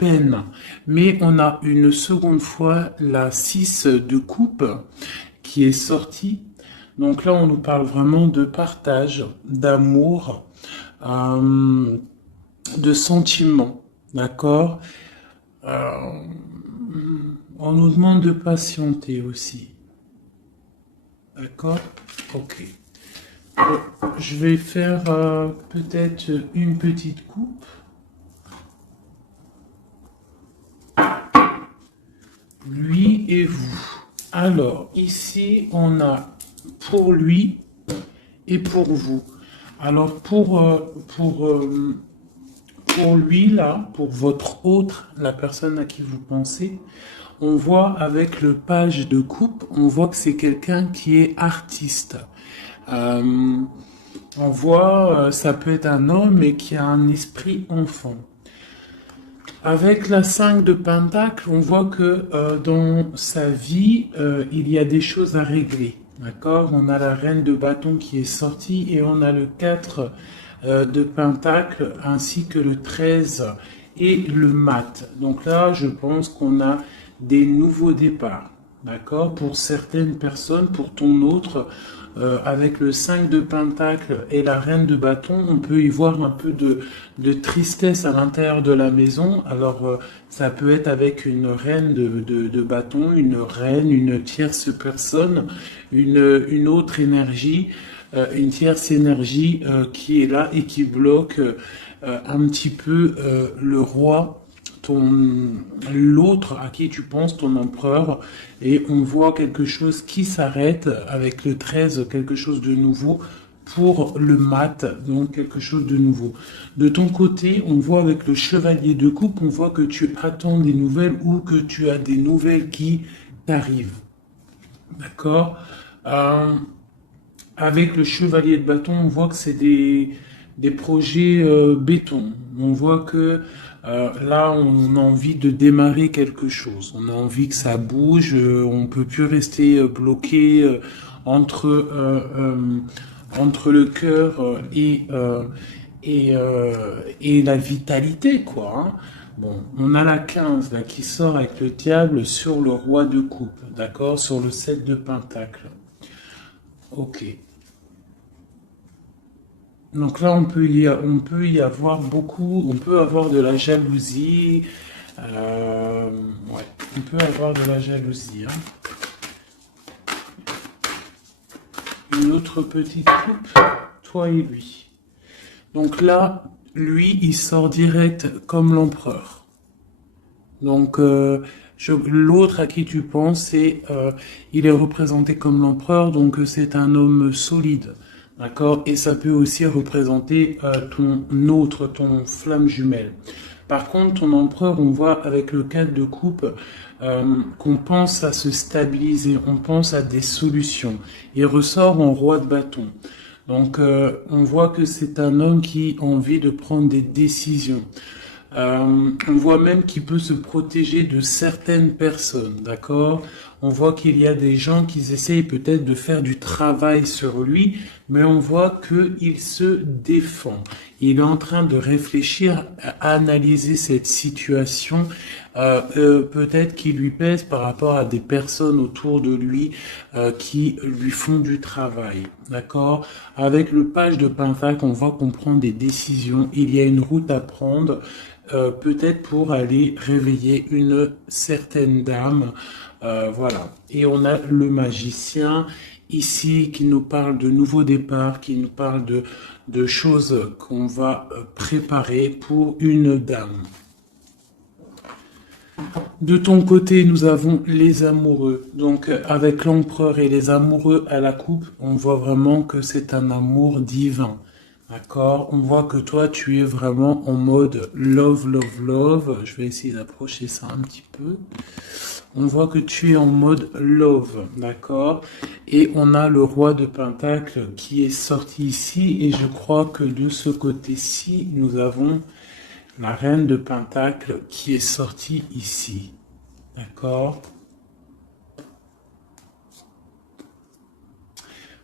peine. Mais on a une seconde fois la 6 de coupe qui est sortie. Donc là, on nous parle vraiment de partage, d'amour, euh, de sentiments, d'accord? Euh, on nous demande de patienter aussi, d'accord? Ok. Je vais faire peut-être une petite coupe. Lui et vous. Alors, ici, on a pour lui et pour vous. Alors, pour lui, là, pour votre autre, la personne à qui vous pensez, on voit avec le page de coupe, on voit que c'est quelqu'un qui est artiste. Euh, on voit, ça peut être un homme, mais qui a un esprit enfant. Avec la 5 de Pentacle, on voit que dans sa vie, il y a des choses à régler. D'accord? On a la reine de bâton qui est sortie et on a le 4 de Pentacle ainsi que le 13 et le mat. Donc là, je pense qu'on a des nouveaux départs. D'accord? Pour certaines personnes, pour ton autre, avec le 5 de Pentacle et la reine de bâton, on peut y voir un peu de tristesse à l'intérieur de la maison. Alors, ça peut être avec une reine de bâton, une reine, une tierce personne, une autre énergie, une tierce énergie qui est là et qui bloque un petit peu le roi l'autre à qui tu penses, ton empereur, et on voit quelque chose qui s'arrête avec le 13, quelque chose de nouveau pour le mat, donc quelque chose de nouveau. De ton côté, on voit avec le chevalier de coupe, on voit que tu attends des nouvelles ou que tu as des nouvelles qui t'arrivent. D'accord. Avec le chevalier de bâton, on voit que c'est des projets béton. On voit que là, on a envie de démarrer quelque chose. On a envie que ça bouge. On peut plus rester bloqué entre le cœur et la vitalité, quoi. Hein. Bon, on a la 15 là, qui sort avec le diable sur le roi de coupe, d'accord, sur le 7 de pentacle. Ok. Donc là, on peut y avoir beaucoup, on peut avoir de la jalousie. Ouais, on peut avoir de la jalousie. Hein. Une autre petite coupe, toi et lui. Donc là, lui, il sort direct comme l'empereur. Donc l'autre à qui tu penses, il est représenté comme l'empereur, donc c'est un homme solide. D'accord? Et ça peut aussi représenter ton flamme jumelle. Par contre, ton empereur, on voit avec le 4 de coupe qu'on pense à se stabiliser, on pense à des solutions. Il ressort en roi de bâton. Donc, on voit que c'est un homme qui a envie de prendre des décisions. On voit même qu'il peut se protéger de certaines personnes, d'accord? On voit qu'il y a des gens qui essayent peut-être de faire du travail sur lui, mais on voit qu'il se défend. Il est en train de réfléchir à analyser cette situation, peut-être qui lui pèse par rapport à des personnes autour de lui qui lui font du travail, d'accord? Avec le page de Pentacle, on voit qu'on prend des décisions. Il y a une route à prendre. Peut-être pour aller réveiller une certaine dame. Voilà. Et on a le magicien ici qui nous parle de nouveaux départs, qui nous parle de choses qu'on va préparer pour une dame. De ton côté, nous avons les amoureux. Donc, avec l'empereur et les amoureux à la coupe, on voit vraiment que c'est un amour divin. D'accord? On voit que toi, tu es vraiment en mode love, love, love. Je vais essayer d'approcher ça un petit peu. On voit que tu es en mode love, d'accord? Et on a le roi de Pentacle qui est sorti ici. Et je crois que de ce côté-ci, nous avons la reine de Pentacle qui est sortie ici. D'accord?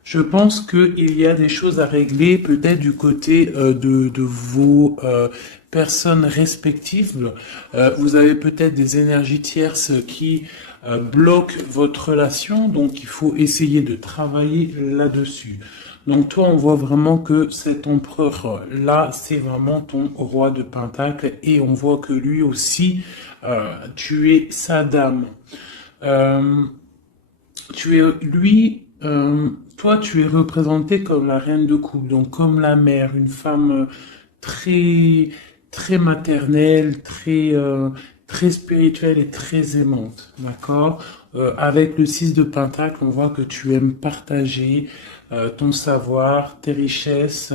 Je pense qu'il y a des choses à régler peut-être du côté de vos personnes respectives. Vous avez peut-être des énergies tierces qui bloquent votre relation, donc il faut essayer de travailler là-dessus. Donc toi, on voit vraiment que cet empereur-là, c'est vraiment ton roi de Pentacle, et on voit que lui aussi, tu es sa dame. Euh, toi, tu es représentée comme la reine de coupe, donc comme la mère, une femme très, très maternelle, très spirituelle et très aimante, d'accord? Avec le 6 de Pentacle, on voit que tu aimes partager ton savoir, tes richesses,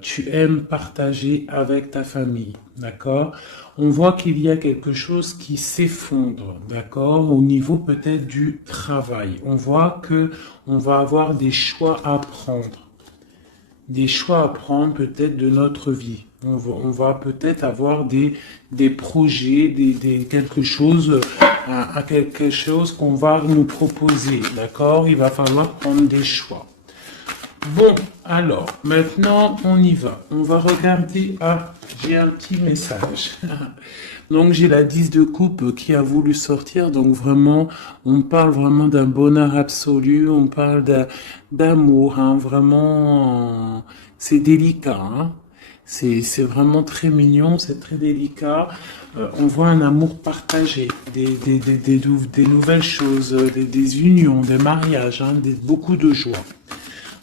tu aimes partager avec ta famille, d'accord? On voit qu'il y a quelque chose qui s'effondre, d'accord, au niveau peut-être du travail. On voit que on va avoir des choix à prendre peut-être de notre vie. On va peut-être avoir des projets, quelque chose, à quelque chose qu'on va nous proposer, d'accord? Il va falloir prendre des choix. Bon, alors, maintenant, on y va. On va regarder. Ah, j'ai un petit message. Donc, j'ai la 10 de coupe qui a voulu sortir. Donc, vraiment, on parle vraiment d'un bonheur absolu. On parle d'amour, hein. Vraiment, c'est délicat, hein. C'est vraiment très mignon, c'est très délicat. On voit un amour partagé, des nouvelles choses, des unions, des mariages, hein, beaucoup de joie.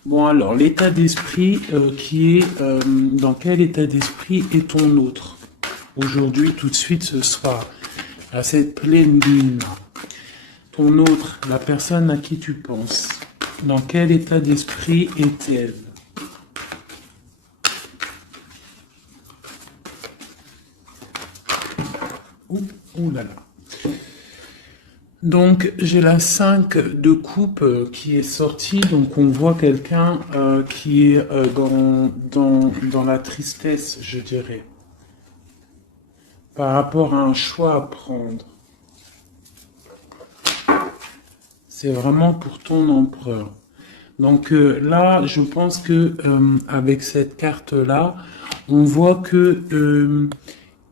Bon alors, l'état d'esprit dans quel état d'esprit est ton autre? Aujourd'hui, tout de suite, ce soir, à cette pleine lune, ton autre, la personne à qui tu penses, dans quel état d'esprit est-elle? Ouh là là. Donc j'ai la 5 de coupe qui est sortie, donc on voit quelqu'un qui est dans la tristesse, je dirais, par rapport à un choix à prendre. C'est vraiment pour ton empereur. Donc là, je pense que avec cette carte-là, on voit que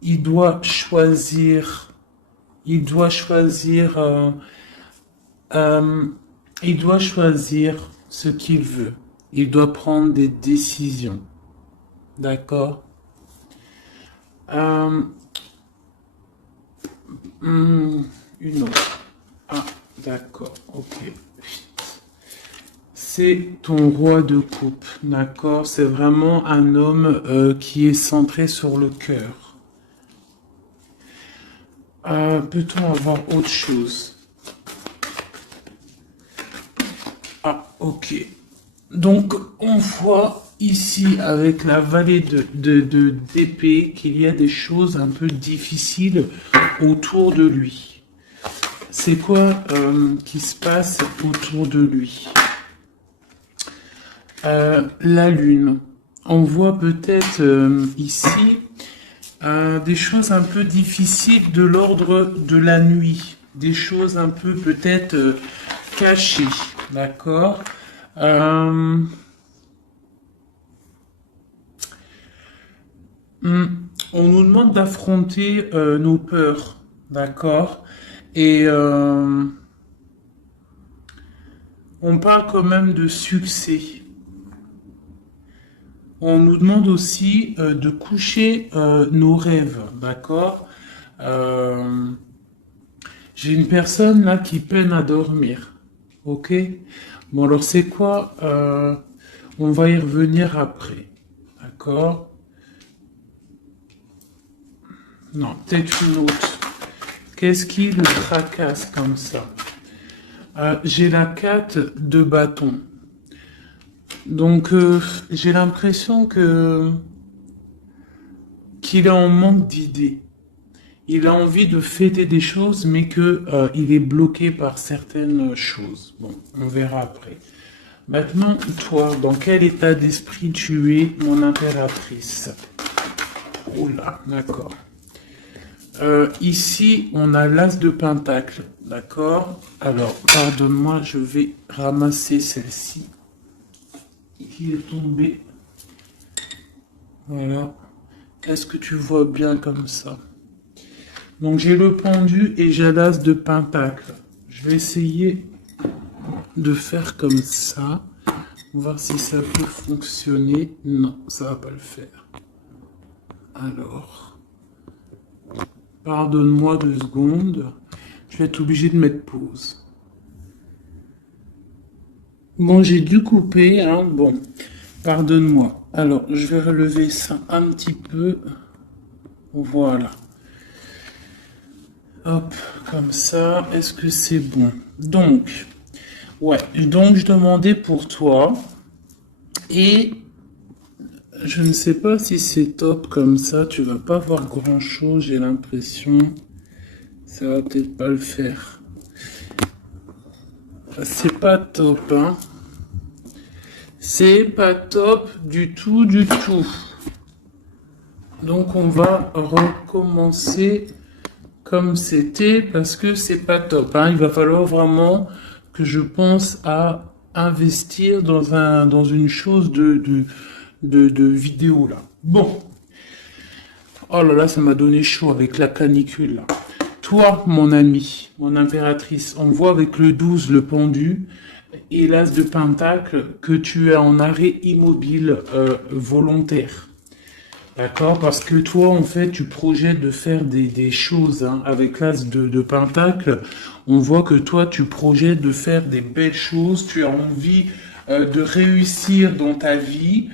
il doit choisir. Il doit choisir, il doit choisir ce qu'il veut. Il doit prendre des décisions. D'accord? Une autre. Ah, d'accord. Ok. C'est ton roi de coupe. D'accord? C'est vraiment un homme qui est centré sur le cœur. Peut-on avoir autre chose? Ah, ok. Donc, on voit ici, avec la vallée d'épée, qu'il y a des choses un peu difficiles autour de lui. C'est quoi qui se passe autour de lui? La lune. On voit peut-être ici des choses un peu difficiles de l'ordre de la nuit, des choses un peu peut-être cachées, d'accord? On nous demande d'affronter nos peurs, d'accord? Et on parle quand même de succès. On nous demande aussi de coucher nos rêves, d'accord? J'ai une personne là qui peine à dormir, ok? Bon alors c'est quoi? On va y revenir après, d'accord? Non, peut-être une autre. Qu'est-ce qui le tracasse comme ça? J'ai la 4 de bâton. Donc j'ai l'impression qu'il est en manque d'idées. Il a envie de fêter des choses, mais que il est bloqué par certaines choses. Bon, on verra après. Maintenant, toi, dans quel état d'esprit tu es, mon impératrice? Oula, d'accord. Ici, on a l'as de pentacle, d'accord? Alors, pardonne-moi, je vais ramasser celle-ci qui est tombée. Voilà. Est-ce que tu vois bien comme ça? Donc j'ai le pendu et j'ai l'as de pentacle. Je vais essayer de faire comme ça. Voir si ça peut fonctionner. Non, ça va pas le faire. Alors, pardonne-moi 2 secondes. Je vais être obligé de mettre pause. Bon, j'ai dû couper, hein. Bon, pardonne-moi. Alors, je vais relever ça un petit peu. Voilà. Hop, comme ça. Est-ce que c'est bon? Donc, ouais. Donc, je demandais pour toi. Et je ne sais pas si c'est top comme ça. Tu vas pas voir grand-chose, j'ai l'impression. Ça va peut-être pas le faire. C'est pas top, hein. C'est pas top du tout, du tout. Donc on va recommencer comme c'était parce que c'est pas top, hein. Il va falloir vraiment que je pense à investir dans une chose de vidéo là. Bon. Oh là là, ça m'a donné chaud avec la canicule là. Toi, mon ami, mon impératrice, on voit avec le 12, le pendu, et l'as de pentacle, que tu es en arrêt immobile volontaire. D'accord? Parce que toi, en fait, tu projettes de faire des choses, hein. Avec l'as de pentacle, on voit que toi, tu projettes de faire des belles choses, tu as envie de réussir dans ta vie,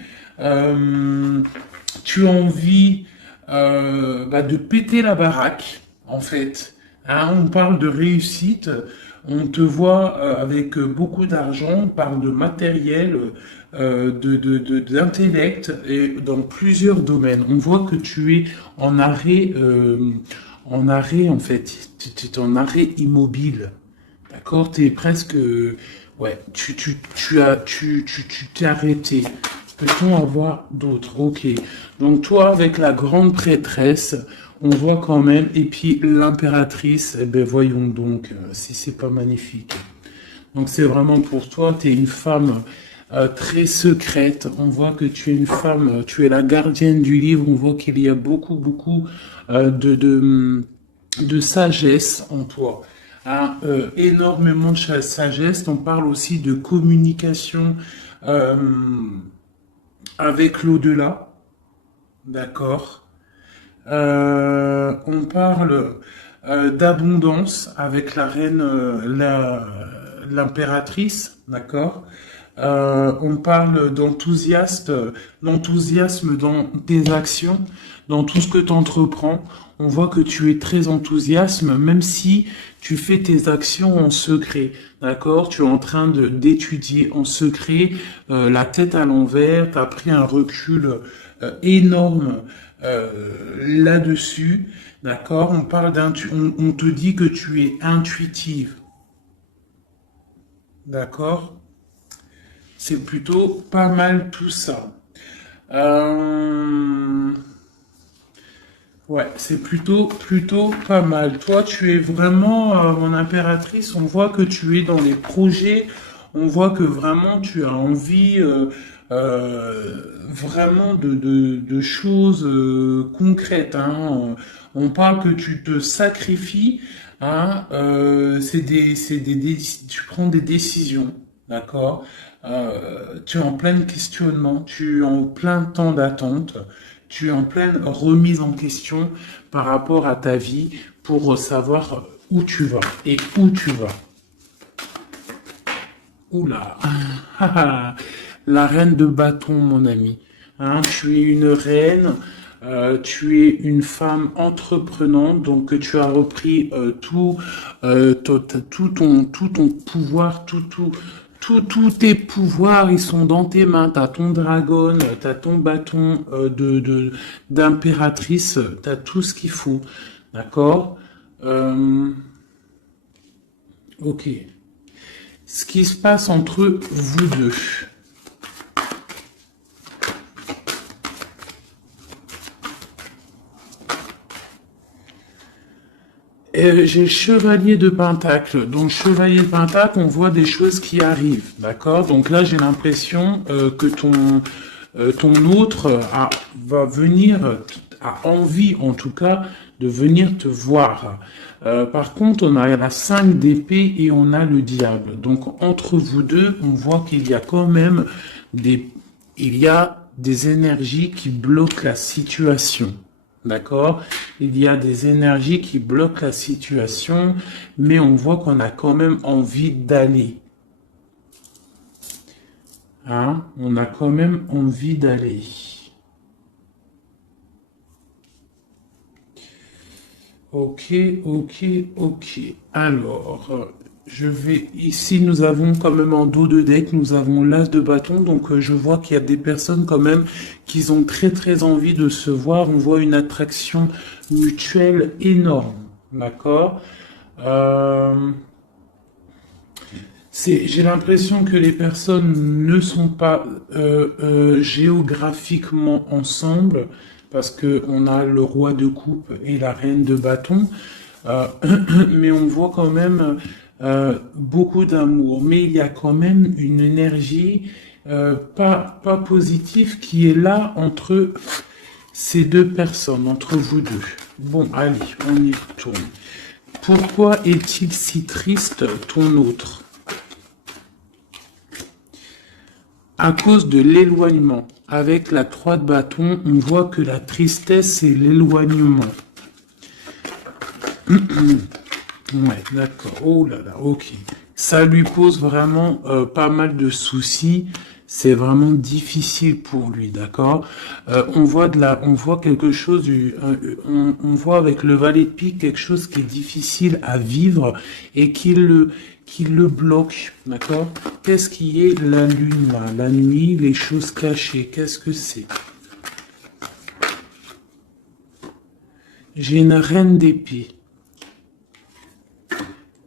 tu as envie de péter la baraque, en fait. Hein, on parle de réussite, on te voit avec beaucoup d'argent, on parle de matériel, d'intellect, et dans plusieurs domaines. On voit que tu es en arrêt en fait, tu es en arrêt immobile. D'accord? Tu es presque, ouais, tu t'es arrêté. Peut-on avoir d'autres? Ok. Donc toi, avec la grande prêtresse, on voit quand même, et puis l'impératrice, eh ben voyons donc si c'est pas magnifique. Donc c'est vraiment pour toi, tu es une femme très secrète. On voit que tu es une femme, tu es la gardienne du livre. On voit qu'il y a beaucoup, beaucoup de sagesse en toi. Hein, énormément de sagesse. On parle aussi de communication avec l'au-delà. D'accord. On parle d'abondance avec la reine, l'impératrice, d'accord. On parle d'enthousiasme dans tes actions, dans tout ce que tu entreprends. On voit que tu es très enthousiaste, même si tu fais tes actions en secret, d'accord? Tu es en train d'étudier en secret, la tête à l'envers, tu as pris un recul énorme là-dessus, d'accord? On te dit que tu es intuitive, d'accord? C'est plutôt pas mal tout ça. Ouais, c'est plutôt pas mal. Toi, tu es vraiment mon impératrice. On voit que tu es dans les projets. On voit que vraiment tu as envie vraiment de choses concrètes, hein. On parle que tu te sacrifies, hein. Tu prends des décisions, d'accord? Tu es en plein questionnement, tu es en plein temps d'attente. Tu es en pleine remise en question par rapport à ta vie pour savoir où tu vas et où tu vas. Oula, la reine de bâton, mon ami. Hein, tu es une reine, tu es une femme entreprenante, donc tu as repris tout ton pouvoir, tous tes pouvoirs, ils sont dans tes mains. T'as ton dragon, t'as ton bâton d'impératrice, t'as tout ce qu'il faut. D'accord? Ok. Ce qui se passe entre vous deux. J'ai chevalier de pentacle. Donc chevalier de pentacle, on voit des choses qui arrivent, d'accord? Donc là, j'ai l'impression que ton autre va venir a envie, en tout cas, de venir te voir. Par contre, on a la 5 d'épée et on a le diable. Donc, entre vous deux, on voit qu'il y a quand même des énergies qui bloquent la situation. D'accord? Il y a des énergies qui bloquent la situation, mais on voit qu'on a quand même envie d'aller. Hein? On a quand même envie d'aller. Ok, ok, ok. Alors, je vais... Ici, nous avons quand même en dos de deck, nous avons l'as de bâton. Donc, je vois qu'il y a des personnes quand même qui ont très, très envie de se voir. On voit une attraction mutuelle énorme. D'accord? J'ai l'impression que les personnes ne sont pas géographiquement ensemble parce que on a le roi de coupe et la reine de bâton, euh, mais on voit quand même beaucoup d'amour. Mais il y a quand même une énergie pas positive qui est là entre ces deux personnes, entre vous deux. Bon, allez, on y retourne. Pourquoi est-il si triste, ton autre? À cause de l'éloignement. Avec la 3 de bâton, on voit que la tristesse, c'est l'éloignement. Ouais, d'accord. Oh là là, ok. Ça lui pose vraiment pas mal de soucis. C'est vraiment difficile pour lui, d'accord. On voit quelque chose, on voit avec le valet de pique quelque chose qui est difficile à vivre et qui le bloque, d'accord. Qu'est-ce qui est la lune là, la nuit, les choses cachées, qu'est-ce que c'est? J'ai une reine d'épée.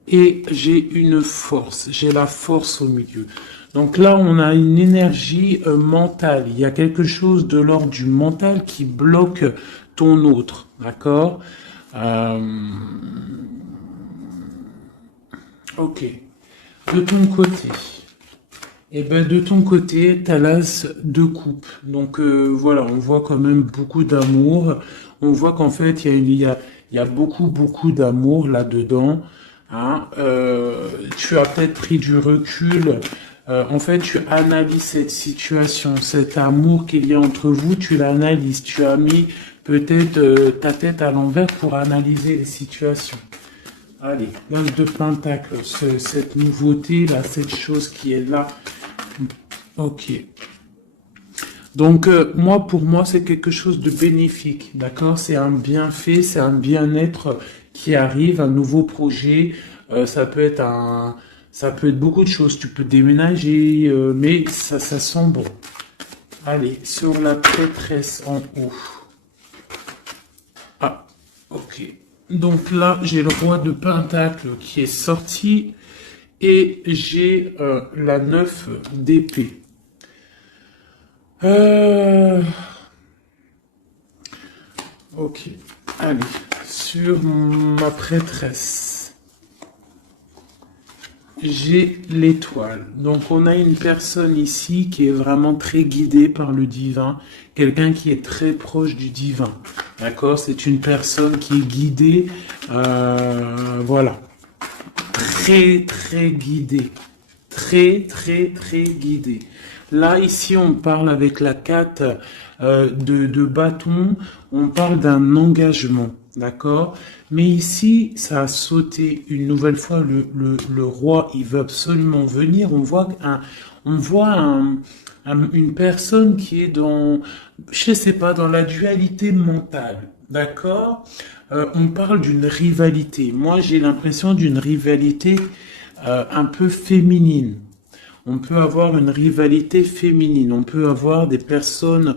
Et j'ai une force, j'ai la force au milieu. Donc là, on a une énergie mentale. Il y a quelque chose de l'ordre du mental qui bloque ton autre, d'accord? Ok. De ton côté, de ton côté, t'as l'as de coupe. Donc voilà, on voit quand même beaucoup d'amour. On voit qu'en fait, il y a beaucoup d'amour là-dedans. Hein, tu as peut-être pris du recul. En fait, tu analyses cette situation, cet amour qu'il y a entre vous, tu l'analyses. Tu as mis peut-être ta tête à l'envers pour analyser les situations. Allez, l'as de pentacle, cette nouveauté là, cette chose qui est là. Ok. Donc moi, pour moi, c'est quelque chose de bénéfique, d'accord? C'est un bienfait, c'est un bien-être qui arrive, un nouveau projet. Ça peut être beaucoup de choses. Tu peux déménager, mais ça sent bon. Allez, sur la prêtresse en haut. Ah, ok. Donc là, j'ai le roi de pentacle qui est sorti et j'ai la 9 d'épée. Ok, allez, sur ma prêtresse, j'ai l'étoile. Donc on a une personne ici qui est vraiment très guidée par le divin, quelqu'un qui est très proche du divin. D'accord? C'est une personne qui est guidée, voilà, très guidée, très guidée. Là, ici, on parle avec la 4 de bâton, on parle d'un engagement, d'accord? Mais ici, ça a sauté une nouvelle fois, le roi, il veut absolument venir. On voit une personne qui est dans, je sais pas, dans la dualité mentale, d'accord? On parle d'une rivalité. Moi, j'ai l'impression d'une rivalité un peu féminine. On peut avoir une rivalité féminine. On peut avoir des personnes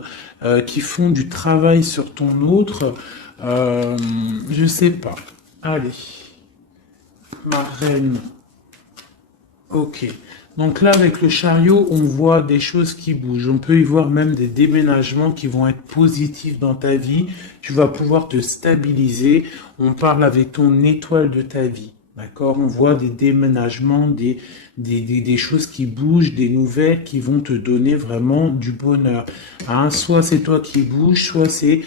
qui font du travail sur ton autre. Je sais pas. Allez. Ma reine. Ok. Donc là, avec le chariot, on voit des choses qui bougent. On peut y voir même des déménagements qui vont être positifs dans ta vie. Tu vas pouvoir te stabiliser. On parle avec ton étoile de ta vie. D'accord? On voit des déménagements, des choses qui bougent, des nouvelles qui vont te donner vraiment du bonheur. Hein? Soit c'est toi qui bouges, soit c'est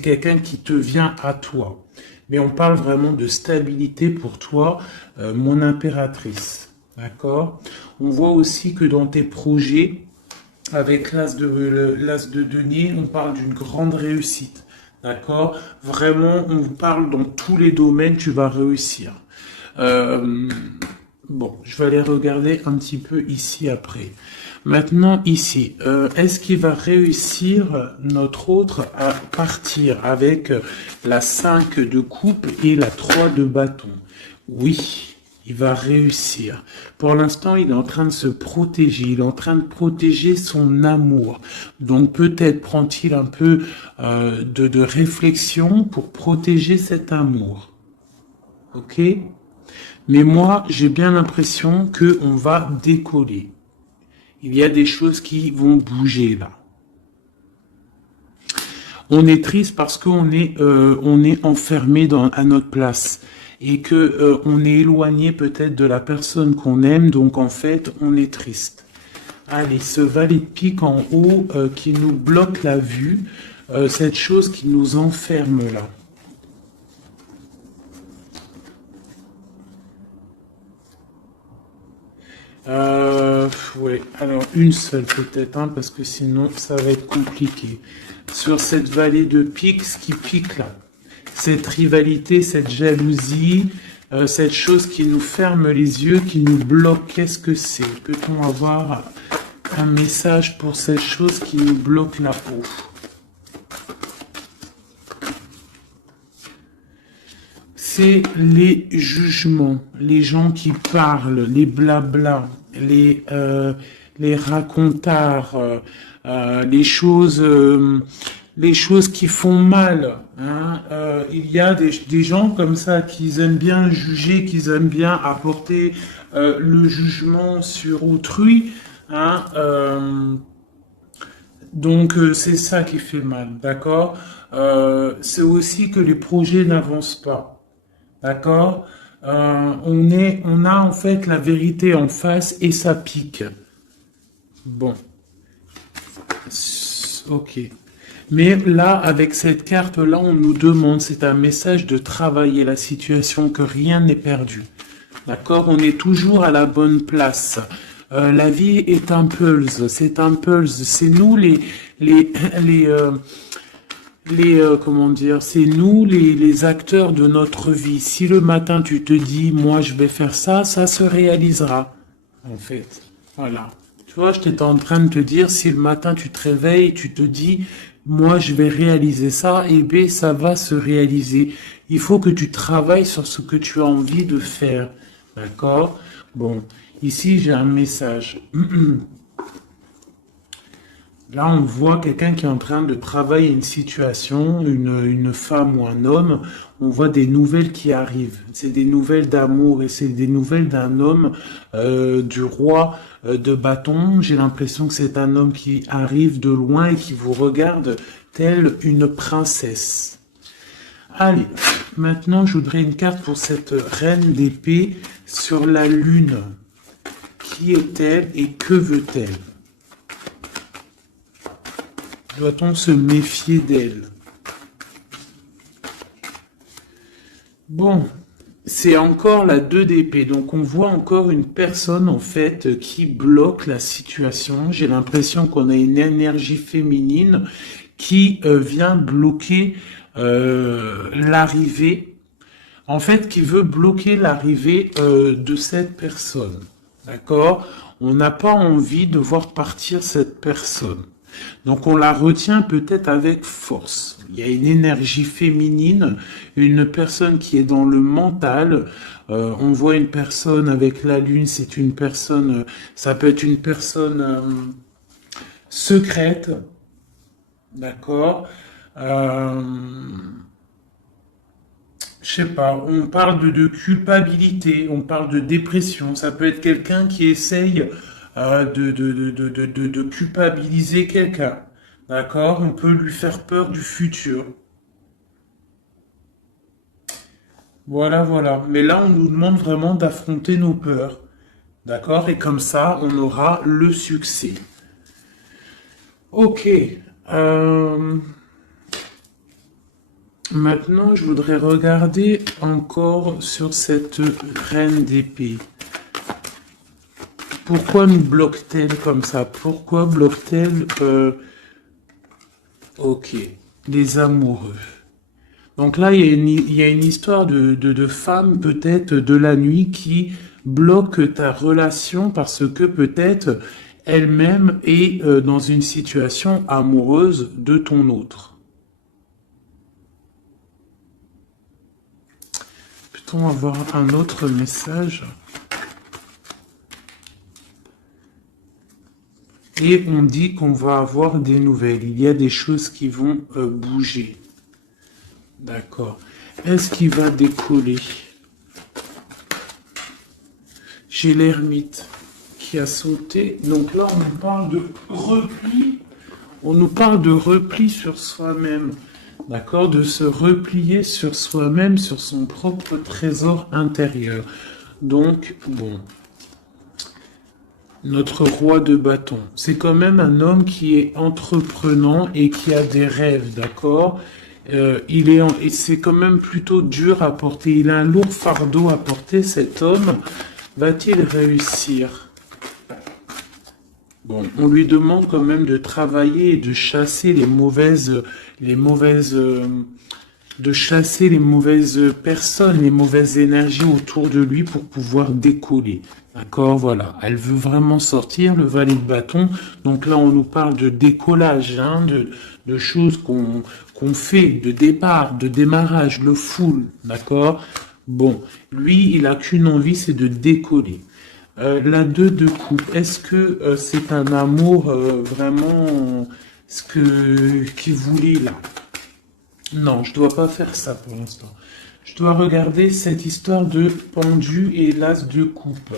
quelqu'un qui te vient à toi. Mais on parle vraiment de stabilité pour toi, mon impératrice. D'accord? On voit aussi que dans tes projets, avec l'as de denier, on parle d'une grande réussite. D'accord? Vraiment, on parle dans tous les domaines, tu vas réussir. Euh, bon, je vais aller regarder un petit peu ici après. Maintenant, ici, est-ce qu'il va réussir notre autre à partir avec la 5 de coupe et la 3 de bâton? Oui, il va réussir. Pour l'instant, il est en train de se protéger, il est en train de protéger son amour. Donc peut-être prend-il un peu de réflexion pour protéger cet amour. Ok? Mais moi, j'ai bien l'impression qu'on va décoller. Il y a des choses qui vont bouger là. On est triste parce on est enfermé à notre place et que on est éloigné peut-être de la personne qu'on aime, donc en fait on est triste. Allez, ce valet de pique en haut qui nous bloque la vue, cette chose qui nous enferme là. Ouais, alors une seule peut-être, hein, parce que sinon ça va être compliqué. Sur cette vallée de pique, ce qui pique là, cette rivalité, cette jalousie, cette chose qui nous ferme les yeux, qui nous bloque, qu'est-ce que c'est? Peut-on avoir un message pour cette chose qui nous bloque la peau? C'est les jugements, les gens qui parlent, les blablas, les racontards, les choses qui font mal. Hein. Il y a des gens comme ça qui aiment bien juger, qui aiment bien apporter le jugement sur autrui. Hein. Donc c'est ça qui fait mal, d'accord? C'est aussi que les projets n'avancent pas. D'accord? On a en fait la vérité en face et ça pique. Bon, ok. Mais là, avec cette carte-là, on nous demande, c'est un message de travailler la situation, que rien n'est perdu. D'accord? On est toujours à la bonne place. La vie est un pulse, c'est un pulse. C'est nous les, comment dire, c'est nous les acteurs de notre vie. Si le matin tu te dis, moi je vais faire ça, ça se réalisera, en fait. Voilà. Tu vois, j'étais en train de te dire, si le matin tu te réveilles et tu te dis, moi je vais réaliser ça, et bien ça va se réaliser. Il faut que tu travailles sur ce que tu as envie de faire. D'accord? Bon, ici j'ai un message. Là, on voit quelqu'un qui est en train de travailler une situation, une femme ou un homme. On voit des nouvelles qui arrivent. C'est des nouvelles d'amour et c'est des nouvelles d'un homme, du roi de bâton. J'ai l'impression que c'est un homme qui arrive de loin et qui vous regarde telle une princesse. Allez, maintenant, je voudrais une carte pour cette reine d'épée sur la lune. Qui est-elle et que veut-elle? Doit-on se méfier d'elle? Bon, c'est encore la 2 d'épée. Donc on voit encore une personne en fait qui bloque la situation. J'ai l'impression qu'on a une énergie féminine qui vient bloquer l'arrivée. En fait, qui veut bloquer l'arrivée de cette personne. D'accord? On n'a pas envie de voir partir cette personne. Donc on la retient peut-être avec force. Il y a une énergie féminine, une personne qui est dans le mental. On voit une personne avec la lune, c'est une personne, ça peut être une personne secrète, d'accord. Je sais pas, on parle de culpabilité, on parle de dépression. Ça peut être quelqu'un qui essaye de culpabiliser quelqu'un. D'accord? On peut lui faire peur du futur. Voilà, voilà. Mais là, on nous demande vraiment d'affronter nos peurs. D'accord? Et comme ça, on aura le succès. Ok. Euh, Maintenant, je voudrais regarder encore sur cette reine d'épée. Pourquoi nous bloque-t-elle comme ça? Pourquoi bloque-t-elle ok, les amoureux. Donc là, il y a une histoire de femme, peut-être, de la nuit qui bloque ta relation parce que peut-être elle-même est dans une situation amoureuse de ton autre. Peut-on avoir un autre message? Et on dit qu'on va avoir des nouvelles. Il y a des choses qui vont bouger. D'accord. Est-ce qu'il va décoller? J'ai l'ermite qui a sauté. Donc là, on nous parle de repli. On nous parle de repli sur soi-même. D'accord? De se replier sur soi-même, sur son propre trésor intérieur. Donc, bon. Notre roi de bâton. C'est quand même un homme qui est entreprenant et qui a des rêves, d'accord? Et c'est quand même plutôt dur à porter. Il a un lourd fardeau à porter, cet homme. Va-t-il réussir? Bon, on lui demande quand même de travailler et de chasser de chasser les mauvaises personnes, les mauvaises énergies autour de lui pour pouvoir décoller. D'accord, voilà. Elle veut vraiment sortir, le valet de bâton. Donc là, on nous parle de décollage, hein, de choses qu'on fait, de départ, de démarrage, le full. D'accord? Bon, lui, il a qu'une envie, c'est de décoller. La 2 de coupe, est-ce que c'est un amour vraiment ce que qu'il voulait là? Non, je dois pas faire ça pour l'instant. Je dois regarder cette histoire de pendu et l'as de coupe.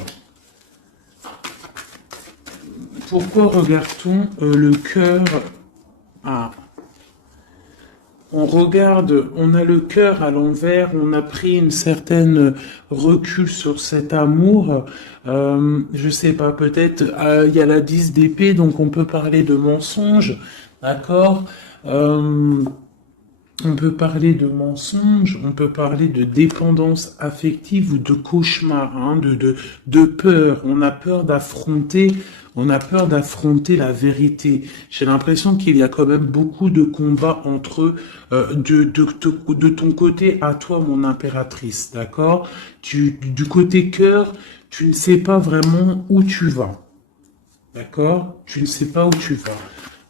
Pourquoi regarde-t-on le cœur? Ah, on regarde, on a le cœur à l'envers, on a pris une certaine recul sur cet amour. Je sais pas, peut-être il y a la 10 d'épée, donc on peut parler de mensonge, d'accord? On peut parler de mensonge, on peut parler de dépendance affective ou de cauchemar, hein, de peur. On a peur d'affronter la vérité. J'ai l'impression qu'il y a quand même beaucoup de combats entre eux, de ton côté à toi, mon impératrice, d'accord? Du côté cœur, tu ne sais pas vraiment où tu vas, d'accord? Tu ne sais pas où tu vas.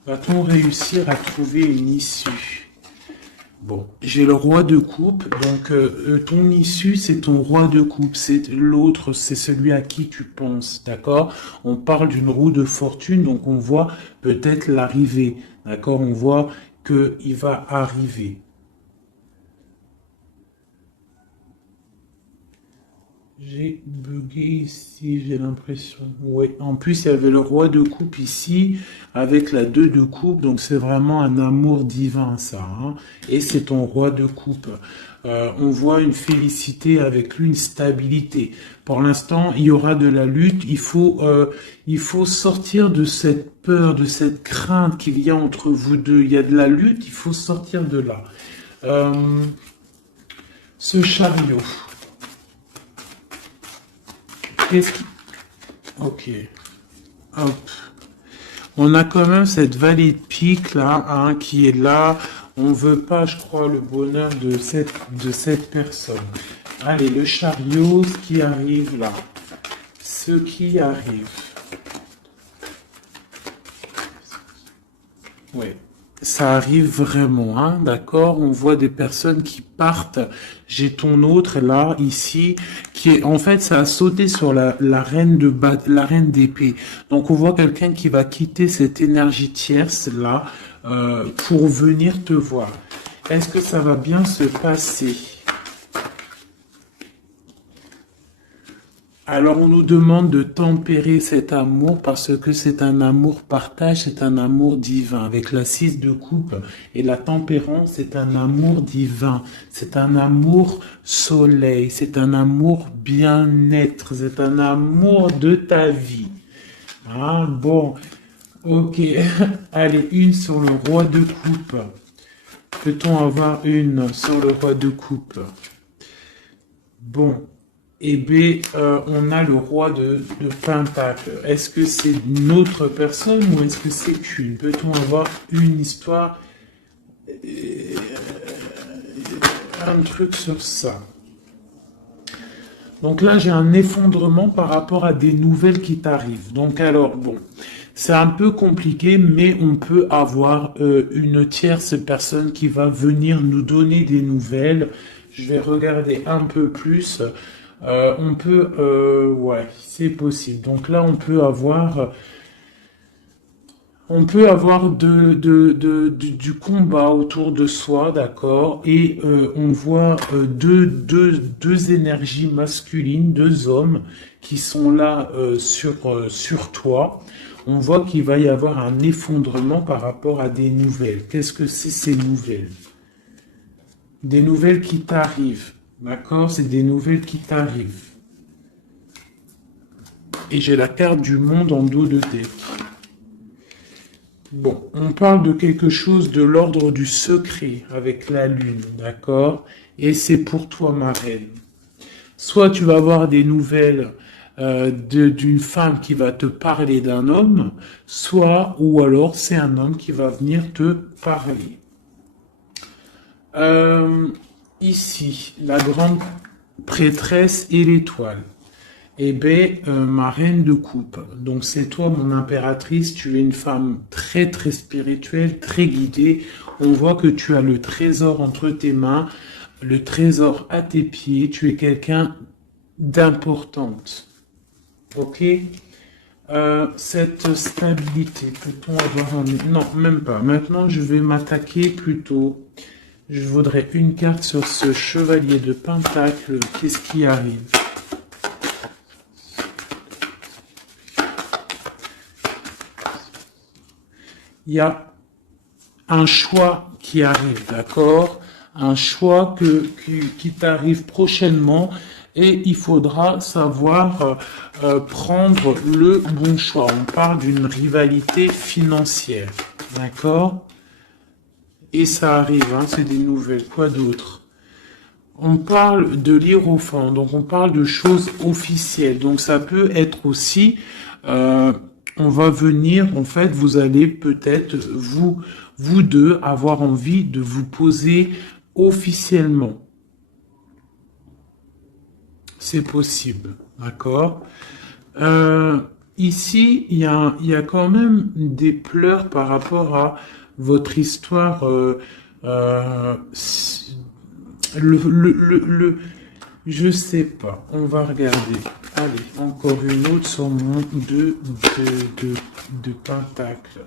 Va-t-on réussir à trouver une issue? Bon, j'ai le roi de coupe, donc ton issue, c'est ton roi de coupe, c'est l'autre, c'est celui à qui tu penses, d'accord? On parle d'une roue de fortune, donc on voit peut-être l'arrivée, d'accord? On voit qu'il va arriver. J'ai bugué ici, j'ai l'impression. Oui, en plus, il y avait le roi de coupe ici, avec la 2 de coupe, donc c'est vraiment un amour divin, ça, hein. Et c'est ton roi de coupe. On voit une félicité avec lui, une stabilité. Pour l'instant, il y aura de la lutte. Il faut sortir de cette peur, de cette crainte qu'il y a entre vous deux. Il y a de la lutte, il faut sortir de là. Euh, Ce chariot. Qu'est-ce qui... Ok. Hop. On a quand même cette vallée de pique là, hein, qui est là. On veut pas, je crois, le bonheur de cette personne. Allez, le chariot, ce qui arrive là. Ce qui arrive. Oui. Ça arrive vraiment, hein, d'accord? On voit des personnes qui partent. J'ai ton autre là, ici, qui est, en fait, ça a sauté sur la reine la reine d'épée. Donc, on voit quelqu'un qui va quitter cette énergie tierce là, pour venir te voir. Est-ce que ça va bien se passer? Alors, on nous demande de tempérer cet amour parce que c'est un amour partage, c'est un amour divin. Avec la 6 de coupe et la tempérance, c'est un amour divin. C'est un amour soleil, c'est un amour bien-être, c'est un amour de ta vie. Ah, bon, ok. Allez, une sur le roi de coupe. Peut-on avoir une sur le roi de coupe? Bon. Et B, on a le roi de Pentacle. Est-ce que c'est une autre personne ou est-ce que c'est une? Peut-on avoir une histoire, un truc sur ça? Donc là, j'ai un effondrement par rapport à des nouvelles qui t'arrivent. Donc alors, bon, c'est un peu compliqué, mais on peut avoir une tierce personne qui va venir nous donner des nouvelles. Je vais regarder un peu plus. On peut, ouais, c'est possible. Donc là, on peut avoir du combat autour de soi, d'accord, et on voit deux énergies masculines, deux hommes qui sont là sur toi. On voit qu'il va y avoir un effondrement par rapport à des nouvelles. Qu'est-ce que c'est ces nouvelles? Des nouvelles qui t'arrivent, d'accord? C'est des nouvelles qui t'arrivent. Et j'ai la carte du monde en dos de deck. Bon, on parle de quelque chose de l'ordre du secret avec la lune, d'accord? Et c'est pour toi, ma reine. Soit tu vas avoir des nouvelles d'une femme qui va te parler d'un homme, soit, ou alors c'est un homme qui va venir te parler. Euh, Ici, la grande prêtresse et l'étoile. Eh bien, ma reine de coupe. Donc, c'est toi, mon impératrice. Tu es une femme très, très spirituelle, très guidée. On voit que tu as le trésor entre tes mains, le trésor à tes pieds. Tu es quelqu'un d'importante. Ok? Cette stabilité, peut-on avoir un... Non, même pas. Maintenant, je vais m'attaquer plutôt. Je voudrais une carte sur ce chevalier de Pentacle. Qu'est-ce qui arrive? Il y a un choix qui arrive, d'accord? Un choix qui t'arrive prochainement et il faudra savoir prendre le bon choix. On parle d'une rivalité financière, d'accord? Et ça arrive, hein, c'est des nouvelles. Quoi d'autre? On parle de l'hiérophant, donc on parle de choses officielles. Donc ça peut être aussi, on va venir, en fait, vous allez peut-être, vous deux, avoir envie de vous poser officiellement. C'est possible, d'accord? Ici, il y a quand même des pleurs par rapport à votre histoire. Je sais pas. On va regarder. Allez, encore une autre sur mon de pentacle.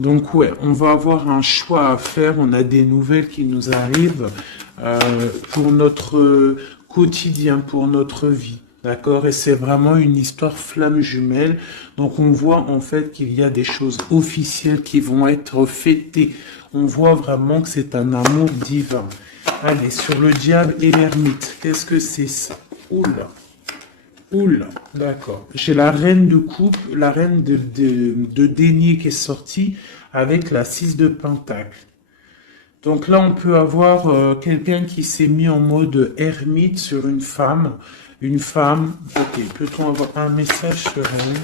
Donc ouais, on va avoir un choix à faire. On a des nouvelles qui nous arrivent pour notre quotidien, pour notre vie. D'accord? Et c'est vraiment une histoire flamme jumelle. Donc on voit en fait qu'il y a des choses officielles qui vont être fêtées. On voit vraiment que c'est un amour divin. Allez, sur le diable et l'ermite. Qu'est-ce que c'est ça? Oula. Oula, d'accord. J'ai la reine de coupe, la reine de denier qui est sortie avec la 6 de pentacle. Donc là, on peut avoir quelqu'un qui s'est mis en mode ermite sur une femme. Une femme. Ok, peut-on avoir un message sur elle?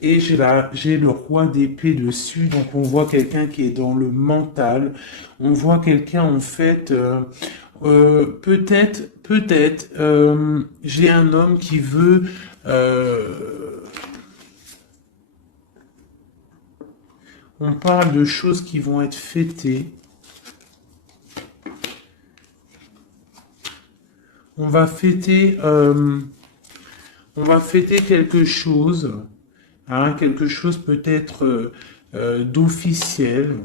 Et j'ai le roi d'épée dessus, donc on voit quelqu'un qui est dans le mental. On voit quelqu'un en fait, peut-être, j'ai un homme qui veut. On parle de choses qui vont être fêtées. On va fêter quelque chose. Hein, quelque chose peut-être d'officiel.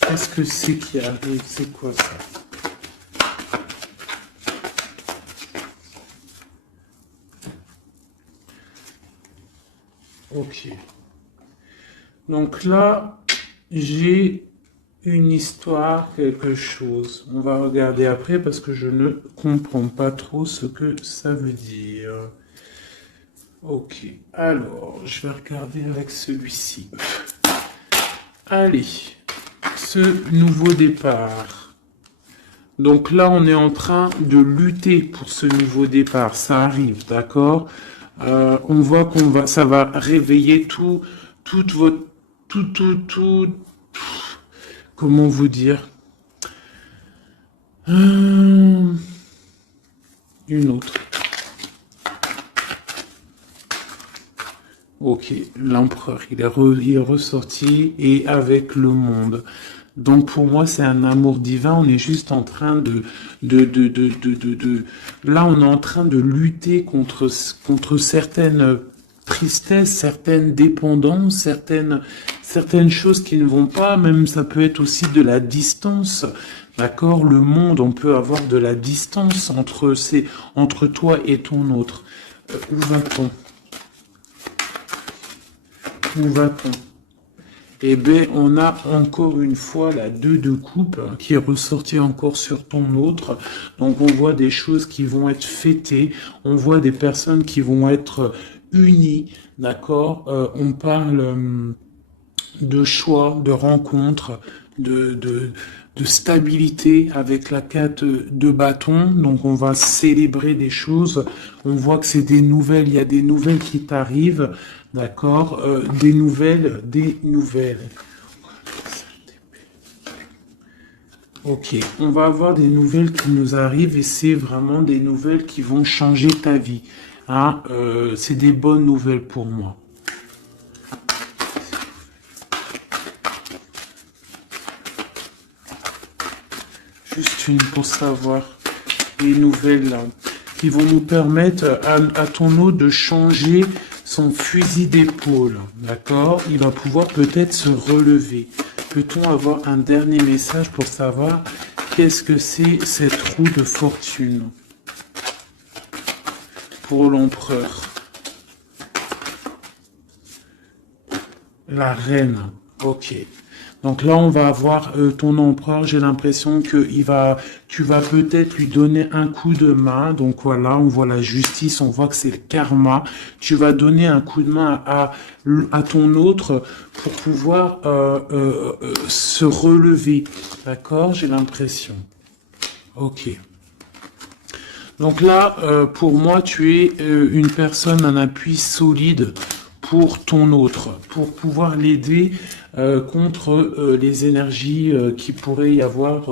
Qu'est-ce que c'est qui arrive? C'est quoi ça? Ok. Donc là, j'ai une histoire, quelque chose. On va regarder après parce que je ne comprends pas trop ce que ça veut dire. Ok. Alors, je vais regarder avec celui-ci. Allez, ce nouveau départ. Donc là, on est en train de lutter pour ce nouveau départ. Ça arrive, d'accord? On voit ça va réveiller toute votre, tout, comment vous dire? Une autre. Ok, l'empereur, il est ressorti et avec le monde. Donc pour moi, c'est un amour divin. On est juste en train là, on est en train de lutter contre certaines tristesses, certaines dépendances, certaines choses qui ne vont pas. Même ça peut être aussi de la distance. D'accord? Le monde, on peut avoir de la distance entre toi et ton autre. Où va-t-on? Où va-t-on? Eh bien, on a encore une fois la 2 de coupe qui est ressortie encore sur ton autre. Donc, on voit des choses qui vont être fêtées. On voit des personnes qui vont être unies. D'accord? On parle de choix, de rencontres, de stabilité avec la 4 de bâton. Donc on va célébrer des choses. On voit que c'est des nouvelles, il y a des nouvelles qui t'arrivent. D'accord? Des nouvelles, des nouvelles. Ok, on va avoir des nouvelles qui nous arrivent et c'est vraiment des nouvelles qui vont changer ta vie. Hein? C'est des bonnes nouvelles pour moi. Juste une pour savoir les nouvelles là, qui vont nous permettre à ton eau de changer son fusil d'épaule. D'accord? Il va pouvoir peut-être se relever. Peut-on avoir un dernier message pour savoir qu'est-ce que c'est cette roue de fortune pour l'empereur? La reine. Ok. Donc là, on va avoir ton empereur. J'ai l'impression que tu vas peut-être lui donner un coup de main. Donc voilà, on voit la justice, on voit que c'est le karma. Tu vas donner un coup de main à ton autre pour pouvoir se relever. D'accord? J'ai l'impression. Ok. Donc là, pour moi, tu es une personne, un appui solide pour ton autre, pour pouvoir l'aider contre les énergies qui pourraient y avoir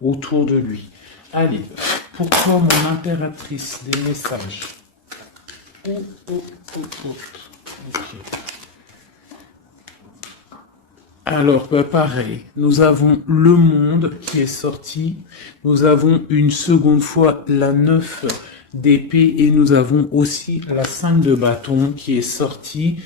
autour de lui. Allez, pour toi, mon impératrice, des messages. Ok. Alors, bah, pareil, nous avons le monde qui est sorti, nous avons une seconde fois la 9 d'épée et nous avons aussi la 5 de bâton qui est sortie.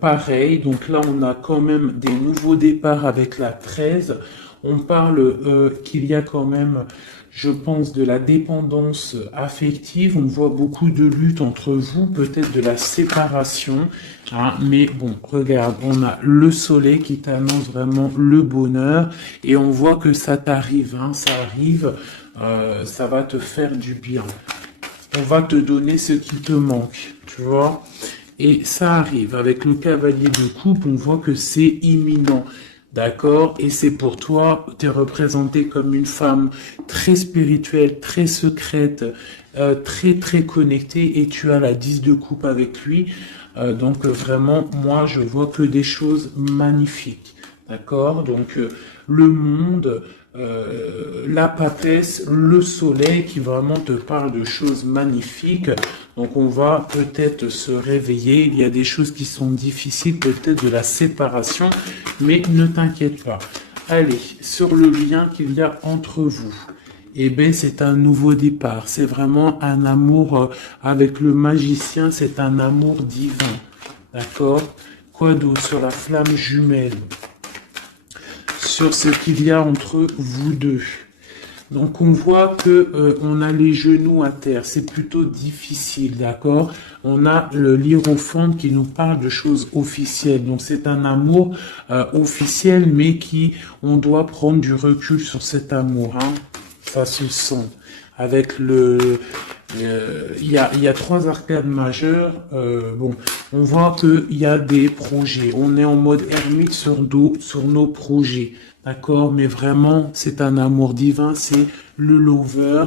Pareil, donc là on a quand même des nouveaux départs avec la 13. On parle qu'il y a quand même, je pense, de la dépendance affective. On voit beaucoup de lutte entre vous, peut-être de la séparation. Hein, mais bon, regarde, on a le soleil qui t'annonce vraiment le bonheur. Et on voit que ça t'arrive, hein, ça arrive, ça va te faire du bien. On va te donner ce qui te manque, tu vois. Et ça arrive. Avec le cavalier de coupe, on voit que c'est imminent. D'accord? Et c'est pour toi, tu es représentée comme une femme très spirituelle, très secrète, très très connectée et tu as la 10 de coupe avec lui. Donc vraiment, moi, je vois que des choses magnifiques. D'accord? Donc le monde, la papesse, le soleil qui vraiment te parle de choses magnifiques. Donc on va peut-être se réveiller. Il y a des choses qui sont difficiles, peut-être de la séparation, mais ne t'inquiète pas. Allez, sur le lien qu'il y a entre vous. Eh bien, c'est un nouveau départ. C'est vraiment un amour avec le magicien. C'est un amour divin. D'accord? Quoi d'autre sur la flamme jumelle? Sur ce qu'il y a entre vous deux. Donc on voit que on a les genoux à terre, c'est plutôt difficile, d'accord? On a le Hiérophante qui nous parle de choses officielles. Donc c'est un amour officiel, mais qui on doit prendre du recul sur cet amour, hein? Ça se sent. Avec il y a trois arcades majeures. Bon, on voit qu'il y a des projets. On est en mode ermite sur nos projets. D'accord, mais vraiment, c'est un amour divin, c'est le lover.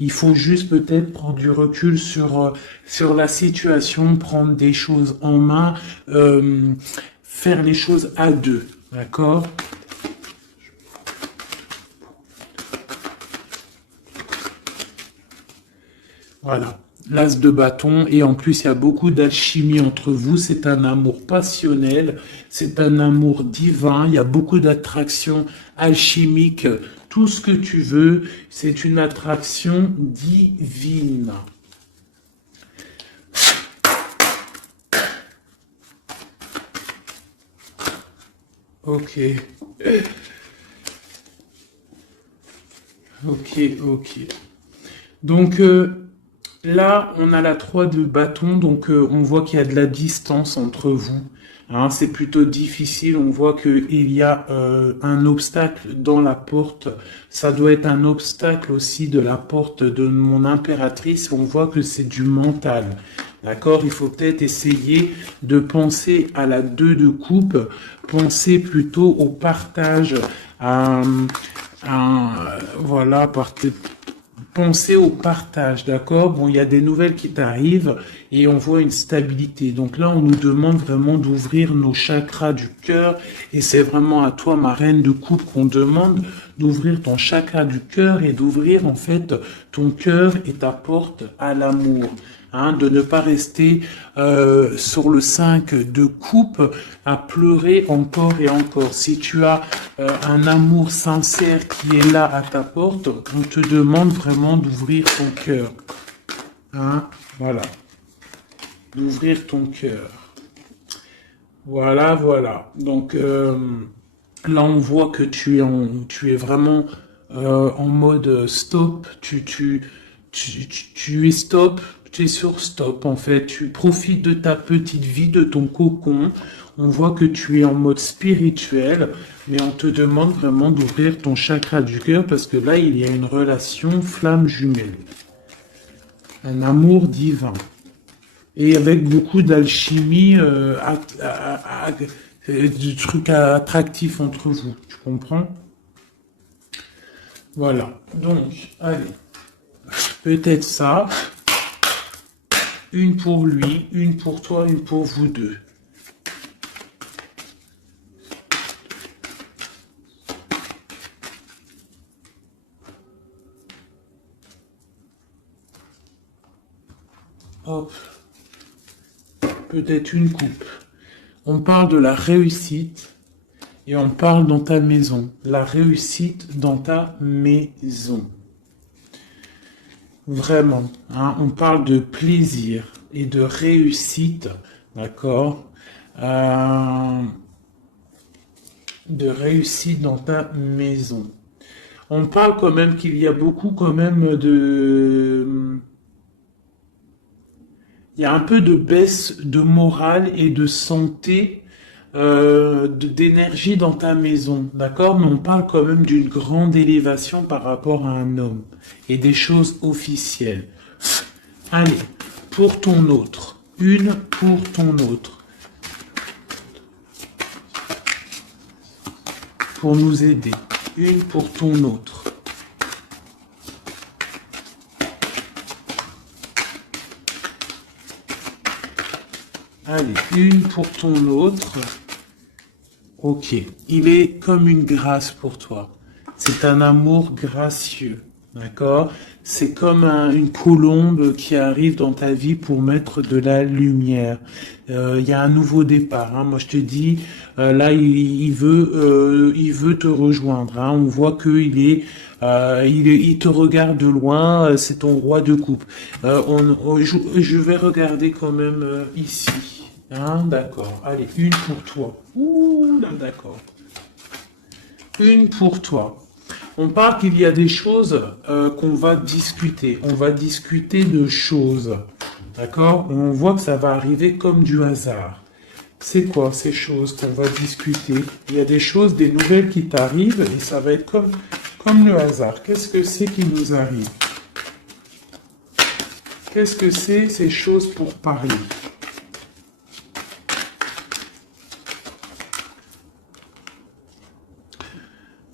Il faut juste peut-être prendre du recul sur la situation, prendre des choses en main, faire les choses à deux. D'accord? Voilà, l'as de bâton, et en plus il y a beaucoup d'alchimie entre vous, c'est un amour passionnel, c'est un amour divin, il y a beaucoup d'attraction alchimique, tout ce que tu veux, c'est une attraction divine. Ok. Ok. Donc, là, on a la 3 de bâton, donc on voit qu'il y a de la distance entre vous. Hein, c'est plutôt difficile, on voit qu'il y a un obstacle dans la porte. Ça doit être un obstacle aussi de la porte de mon impératrice. On voit que c'est du mental. D'accord? Il faut peut-être essayer de penser à la 2 de coupe, penser plutôt au partage, voilà, pensez au partage, d'accord? Bon, il y a des nouvelles qui t'arrivent et on voit une stabilité. Donc là, on nous demande vraiment d'ouvrir nos chakras du cœur et c'est vraiment à toi, ma reine de coupe, qu'on demande d'ouvrir ton chakra du cœur et d'ouvrir en fait ton cœur et ta porte à l'amour. Hein, de ne pas rester sur le 5 de coupe à pleurer encore et encore. Si tu as un amour sincère qui est là à ta porte, on te demande vraiment d'ouvrir ton cœur. Hein, voilà. D'ouvrir ton cœur. Voilà, voilà. Donc là, on voit que tu es vraiment en mode stop. Tu es stop. Tu es sur stop en fait. Tu profites de ta petite vie, de ton cocon. On voit que tu es en mode spirituel, mais on te demande vraiment d'ouvrir ton chakra du cœur parce que là, il y a une relation flamme jumelle. Un amour divin. Et avec beaucoup d'alchimie, du truc attractif entre vous. Tu comprends? Voilà. Donc, allez. Peut-être ça. Une pour lui, une pour toi, une pour vous deux. Hop. Peut-être une coupe. On parle de la réussite et on parle dans ta maison. La réussite dans ta maison. Vraiment, hein, on parle de plaisir et de réussite, d'accord? De réussite dans ta maison. On parle quand même qu'il y a beaucoup quand même de... Il y a un peu de baisse de morale et de santé, d'énergie dans ta maison, d'accord? Mais on parle quand même d'une grande élévation par rapport à un homme et des choses officielles. Allez, pour ton autre. Une pour ton autre. Pour nous aider. Une pour ton autre. Allez, une pour ton autre. Ok, il est comme une grâce pour toi. C'est un amour gracieux, d'accord? C'est comme une colombe qui arrive dans ta vie pour mettre de la lumière. Il y a un nouveau départ. Hein. Moi, je te dis, là, il veut te rejoindre. Hein. On voit qu'il il te regarde de loin. C'est ton roi de coupe. Je vais regarder quand même ici. Hein, d'accord. Allez, une pour toi. Ouh, là, d'accord. Une pour toi. On parle qu'il y a des choses qu'on va discuter. On va discuter de choses. D'accord? On voit que ça va arriver comme du hasard. C'est quoi ces choses qu'on va discuter? Il y a des choses, des nouvelles qui t'arrivent et ça va être comme le hasard. Qu'est-ce que c'est qui nous arrive? Qu'est-ce que c'est ces choses pour parler?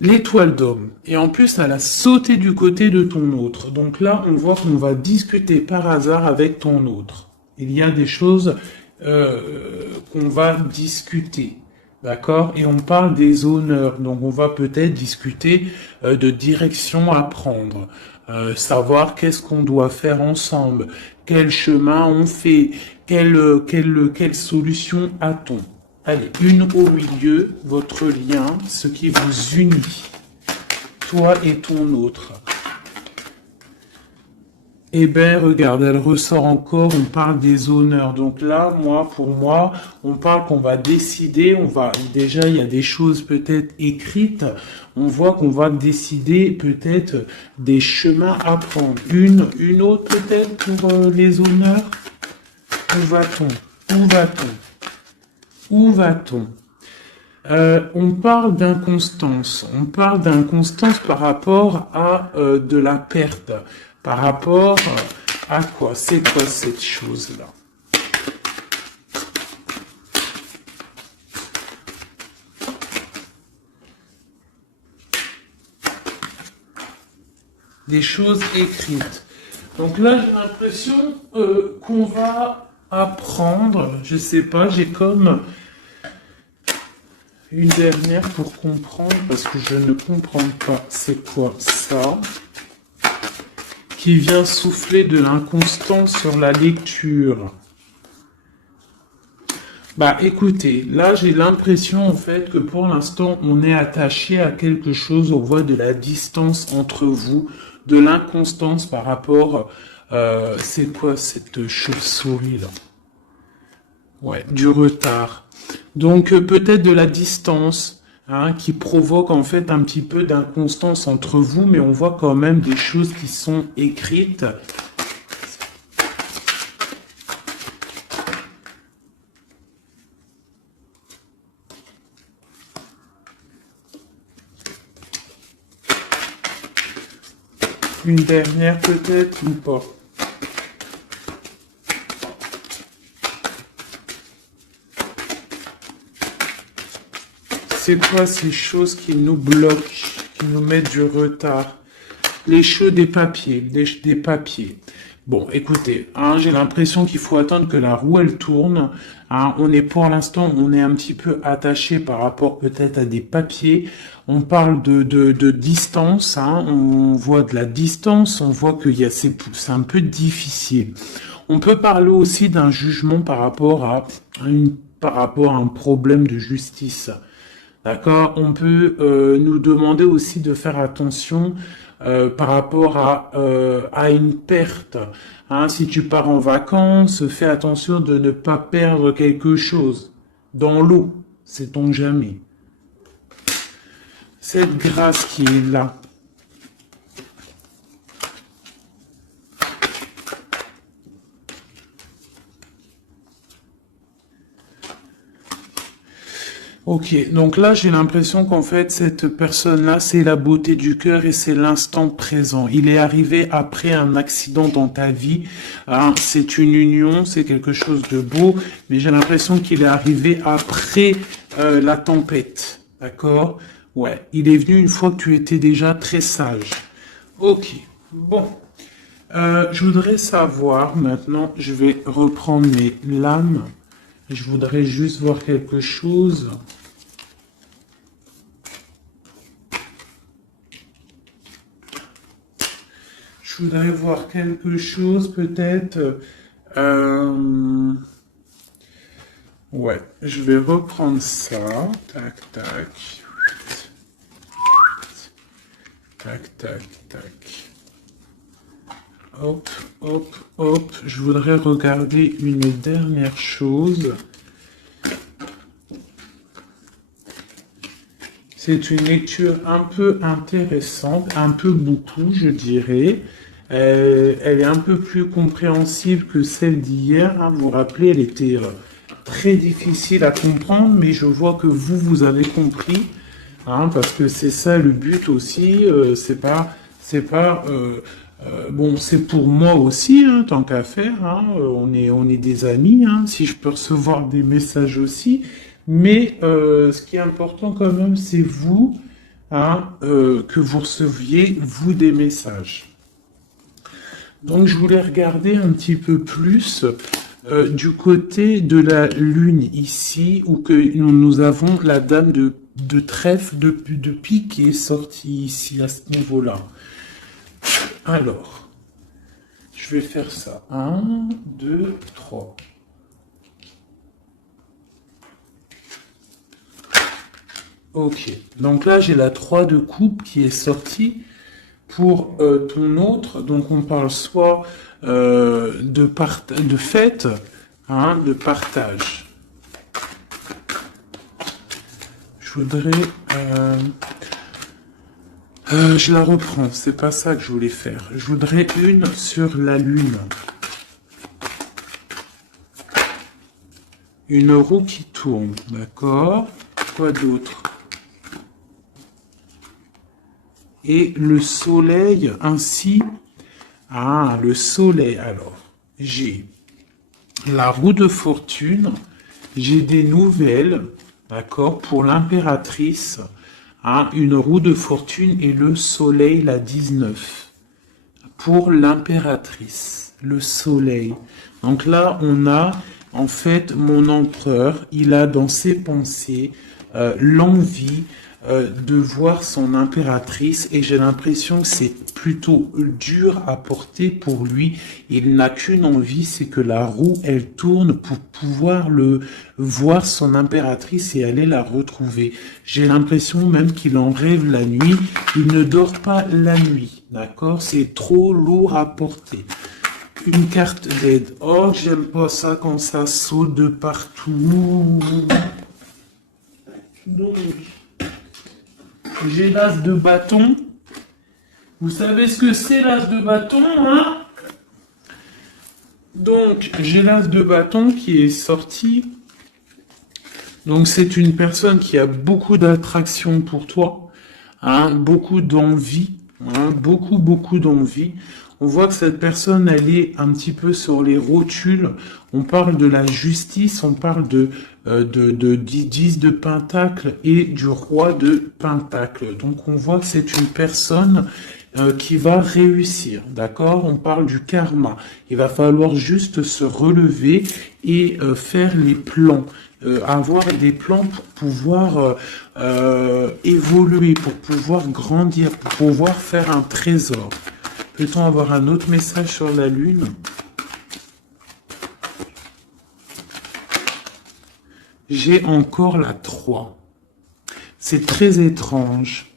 L'étoile d'homme. Et en plus, elle a sauté du côté de ton autre. Donc là, on voit qu'on va discuter par hasard avec ton autre. Il y a des choses qu'on va discuter. D'accord? Et on parle des honneurs. Donc on va peut-être discuter de direction à prendre. Savoir qu'est-ce qu'on doit faire ensemble. Quel chemin on fait. Quelle solution a-t-on? Allez, une au milieu, votre lien, ce qui vous unit, toi et ton autre. Eh ben, regarde, elle ressort encore, on parle des honneurs. Donc là, pour moi, on parle qu'on va décider, déjà, il y a des choses peut-être écrites, on voit qu'on va décider peut-être des chemins à prendre. Une autre peut-être pour les honneurs? Où va-t-on? Où va-t-on? Où va-t-on? On parle d'inconstance. On parle d'inconstance par rapport à de la perte. Par rapport à quoi? C'est quoi cette chose-là? Des choses écrites. Donc là, j'ai l'impression qu'on va apprendre. Je sais pas, j'ai comme une dernière pour comprendre, parce que je ne comprends pas c'est quoi ça, qui vient souffler de l'inconstance sur la lecture. Bah écoutez, là j'ai l'impression en fait que pour l'instant on est attaché à quelque chose, on voit de la distance entre vous, de l'inconstance par rapport, c'est quoi cette chauve-souris là? Ouais, du retard. Donc peut-être de la distance, hein, qui provoque en fait un petit peu d'inconstance entre vous, mais on voit quand même des choses qui sont écrites. Une dernière peut-être ou pas? C'est quoi ces choses qui nous bloquent, qui nous mettent du retard? Les cheveux des papiers, des papiers. Bon, écoutez, hein, j'ai l'impression qu'il faut attendre que la roue elle tourne. Hein, pour l'instant, on est un petit peu attaché par rapport peut-être à des papiers. On parle de distance, hein, on voit de la distance, on voit c'est un peu difficile. On peut parler aussi d'un jugement par rapport à un problème de justice. D'accord? On peut nous demander aussi de faire attention par rapport à une perte. Hein, si tu pars en vacances, fais attention de ne pas perdre quelque chose. Dans l'eau, sait-on jamais. Cette grâce qui est là. Ok, donc là j'ai l'impression qu'en fait cette personne-là c'est la beauté du cœur et c'est l'instant présent. Il est arrivé après un accident dans ta vie, hein, c'est une union, c'est quelque chose de beau, mais j'ai l'impression qu'il est arrivé après la tempête, d'accord? Ouais, il est venu une fois que tu étais déjà très sage. Ok, bon. Je voudrais savoir maintenant, je vais reprendre mes lames. Je voudrais juste voir quelque chose. Je voudrais voir quelque chose peut-être. Ouais, je vais reprendre ça. Tac, tac. Tac, tac, tac. Hop, hop, hop. Je voudrais regarder une dernière chose. C'est une lecture un peu intéressante, un peu beaucoup, je dirais. Elle est un peu plus compréhensible que celle d'hier, hein. Vous vous rappelez, elle était très difficile à comprendre, mais je vois que vous avez compris, hein, parce que c'est ça le but aussi. Bon, c'est pour moi aussi, hein, tant qu'à faire. Hein, on est des amis. Hein, si je peux recevoir des messages aussi, mais ce qui est important quand même, c'est vous, hein, que vous receviez vous des messages. Donc je voulais regarder un petit peu plus du côté de la lune ici, où que nous avons la dame de trèfle, de pique qui est sortie ici à ce niveau-là. Alors, je vais faire ça. 1, 2, 3. Ok, donc là j'ai la 3 de coupe qui est sortie. Pour ton autre, donc on parle soit de fête, hein, de partage. Je voudrais... je la reprends, c'est pas ça que je voulais faire. Je voudrais une sur la lune. Une roue qui tourne, d'accord? Quoi d'autre? Et le soleil ainsi. Ah, le soleil. Alors, j'ai la roue de fortune, j'ai des nouvelles, d'accord, pour l'impératrice, hein, une roue de fortune et le soleil, la 19. Pour l'impératrice, le soleil. Donc là, on a en fait mon empereur, il a dans ses pensées l'envie de voir son impératrice et j'ai l'impression que c'est plutôt dur à porter pour lui. Il n'a qu'une envie, c'est que la roue, elle tourne pour pouvoir voir son impératrice et aller la retrouver. J'ai l'impression même qu'il en rêve la nuit. Il ne dort pas la nuit, d'accord? C'est trop lourd à porter. Une carte d'aide. Oh, j'aime pas ça quand ça saute de partout. Donc, j'ai l'as de bâton. Vous savez ce que c'est l'as de bâton, hein? Donc, j'ai l'as de bâton qui est sorti. Donc, c'est une personne qui a beaucoup d'attraction pour toi, hein, beaucoup d'envie, hein, beaucoup d'envie. On voit que cette personne, elle est un petit peu sur les rotules. On parle de la justice, on parle de 10 de Pentacle et du roi de Pentacle. Donc on voit que c'est une personne qui va réussir, d'accord? On parle du karma. Il va falloir juste se relever et faire les plans. Avoir des plans pour pouvoir évoluer, pour pouvoir grandir, pour pouvoir faire un trésor. Peut-on avoir un autre message sur la lune? J'ai encore la 3. C'est très étrange.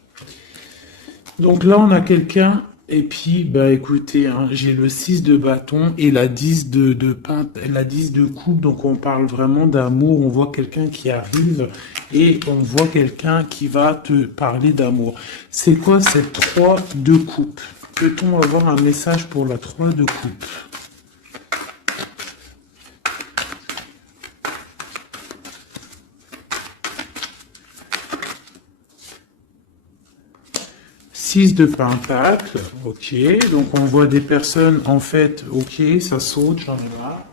Donc là, on a quelqu'un, et puis, bah écoutez, hein, j'ai le 6 de bâton et la 10 la 10 de coupe, donc on parle vraiment d'amour, on voit quelqu'un qui arrive et on voit quelqu'un qui va te parler d'amour. C'est quoi cette 3 de coupe? Peut-on avoir un message pour la 3 de coupe? De pentacle, ok, donc on voit des personnes en fait, ok, ça saute, j'en ai marre.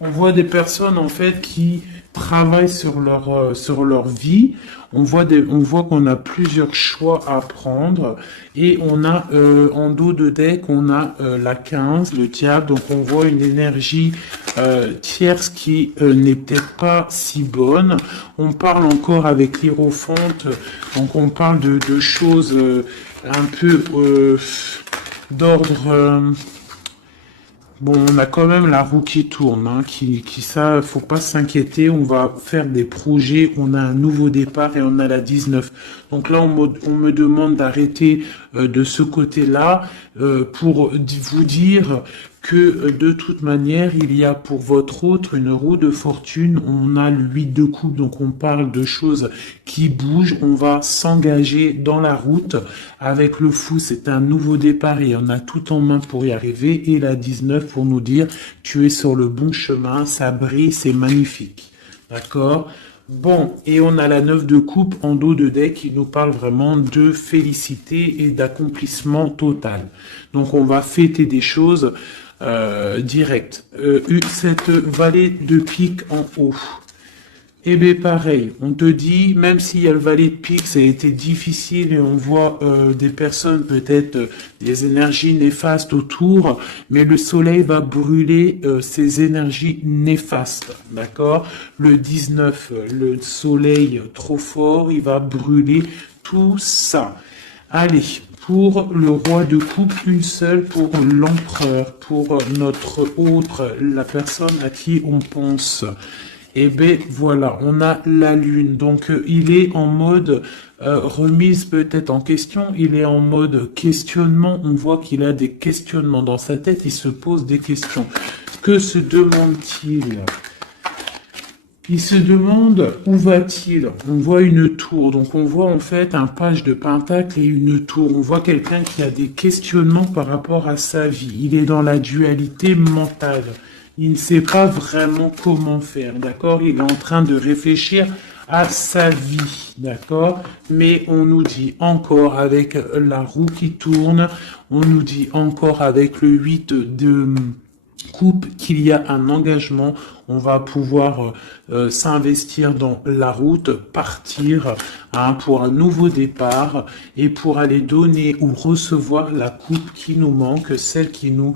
On voit des personnes en fait qui travaillent sur leur vie. On voit qu'on a plusieurs choix à prendre et on a en dos de deck on a la 15, le diable. Donc on voit une énergie tierce qui n'est peut-être pas si bonne. On parle encore avec l'Hiérophante, donc on parle de choses un peu d'ordre. Bon, on a quand même la roue qui tourne, hein, ça, faut pas s'inquiéter, on va faire des projets, on a un nouveau départ et on a la 19. Donc là, on me demande d'arrêter de ce côté-là pour vous dire que de toute manière, il y a pour votre autre une roue de fortune. On a le 8 de coupe, donc on parle de choses qui bougent. On va s'engager dans la route. Avec le fou, c'est un nouveau départ et on a tout en main pour y arriver. Et la 19 pour nous dire, tu es sur le bon chemin, ça brille, c'est magnifique. D'accord? Bon, et on a la 9 de coupe en dos de deck qui nous parle vraiment de félicité et d'accomplissement total. Donc on va fêter des choses directes. Cette valet de pique en haut. Eh bien pareil, on te dit, même s'il y a le valet de pique, ça a été difficile et on voit des personnes, peut-être des énergies néfastes autour, mais le soleil va brûler ces énergies néfastes, d'accord? Le 19, le soleil trop fort, il va brûler tout ça. Allez, pour le roi de coupe, une seule pour l'empereur, pour notre autre, la personne à qui on pense. Et ben voilà, on a la lune. Donc il est en mode remise peut-être en question, il est en mode questionnement. On voit qu'il a des questionnements dans sa tête, il se pose des questions. Que se demande-t-il? Il se demande où va-t-il? On voit une tour, donc on voit en fait un page de pentacle et une tour. On voit quelqu'un qui a des questionnements par rapport à sa vie. Il est dans la dualité mentale. Il ne sait pas vraiment comment faire, d'accord? Il est en train de réfléchir à sa vie, d'accord? Mais on nous dit encore avec la roue qui tourne, on nous dit encore avec le 8 de coupe qu'il y a un engagement, on va pouvoir s'investir dans la route, partir pour un nouveau départ et pour aller donner ou recevoir la coupe qui nous manque, celle qui nous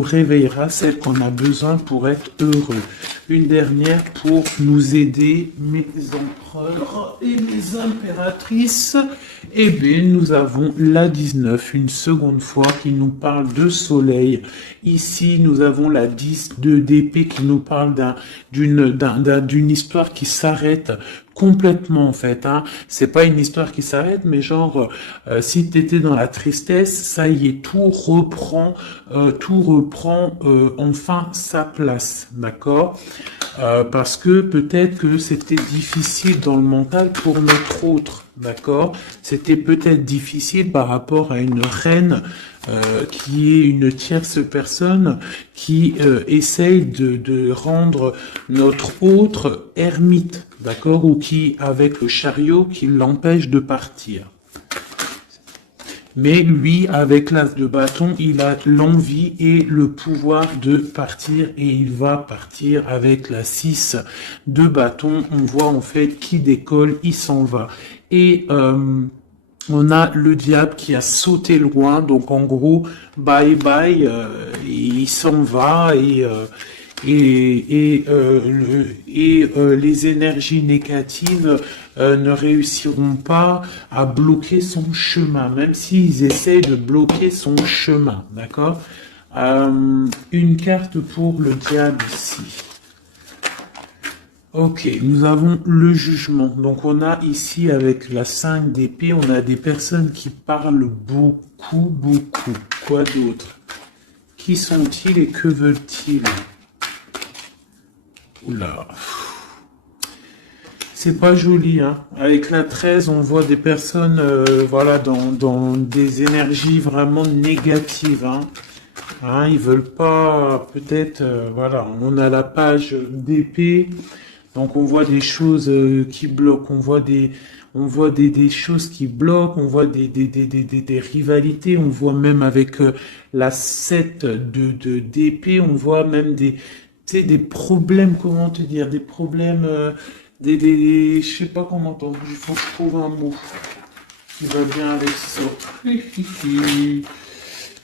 réveillera, celle qu'on a besoin pour être heureux. Une dernière pour nous aider, mes empereurs et mes impératrices. Eh bien, nous avons la 19, une seconde fois, qui nous parle de soleil. Ici, nous avons la 10 de d'épée qui nous parle d'une histoire qui s'arrête complètement en fait. Hein. C'est pas une histoire qui s'arrête, mais genre si t'étais dans la tristesse, ça y est, tout reprend enfin sa place, d'accord? Parce que peut-être que c'était difficile dans le mental pour notre autre, d'accord? C'était peut-être difficile par rapport à une reine qui est une tierce personne qui essaye de rendre notre autre ermite, d'accord? Ou qui, avec le chariot, qui l'empêche de partir. Mais lui, avec l'as de bâton, il a l'envie et le pouvoir de partir et il va partir avec la 6 de bâton. On voit en fait qui décolle, il s'en va. Et on a le diable qui a sauté loin, donc en gros, bye bye, il s'en va les énergies négatives ne réussiront pas à bloquer son chemin, même s'ils essaient de bloquer son chemin, d'accord? Une carte pour le diable ici. Ok, nous avons le jugement. Donc on a ici avec la 5 d'épée, on a des personnes qui parlent beaucoup. Quoi d'autre? Qui sont-ils et que veulent-ils? Oula. C'est pas joli, hein. Avec la 13, on voit des personnes, voilà, dans des énergies vraiment négatives, hein. Hein, ils veulent pas, peut-être, voilà, on a la page d'épée, donc on voit des choses qui bloquent, on voit des choses qui bloquent, on voit des rivalités, on voit même avec la 7 d'épée, on voit même tu sais, des problèmes, comment te dire, des problèmes, je sais pas comment t'en, il faut que je trouve un mot qui va bien avec ça.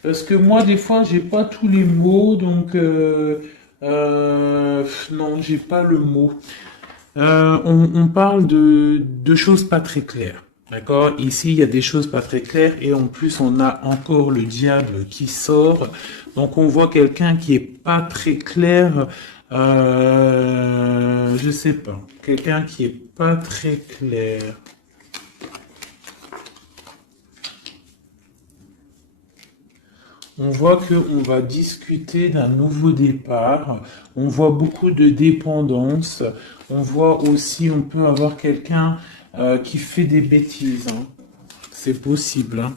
Parce que moi, des fois, j'ai pas tous les mots, donc non, j'ai pas le mot. On parle de choses pas très claires. D'accord? Ici, il y a des choses pas très claires et en plus, on a encore le diable qui sort. Donc, on voit quelqu'un qui est pas très clair. Je sais pas. Quelqu'un qui est pas très clair. On voit qu'on va discuter d'un nouveau départ. On voit beaucoup de dépendance. On voit aussi, on peut avoir quelqu'un qui fait des bêtises, hein. C'est possible, hein.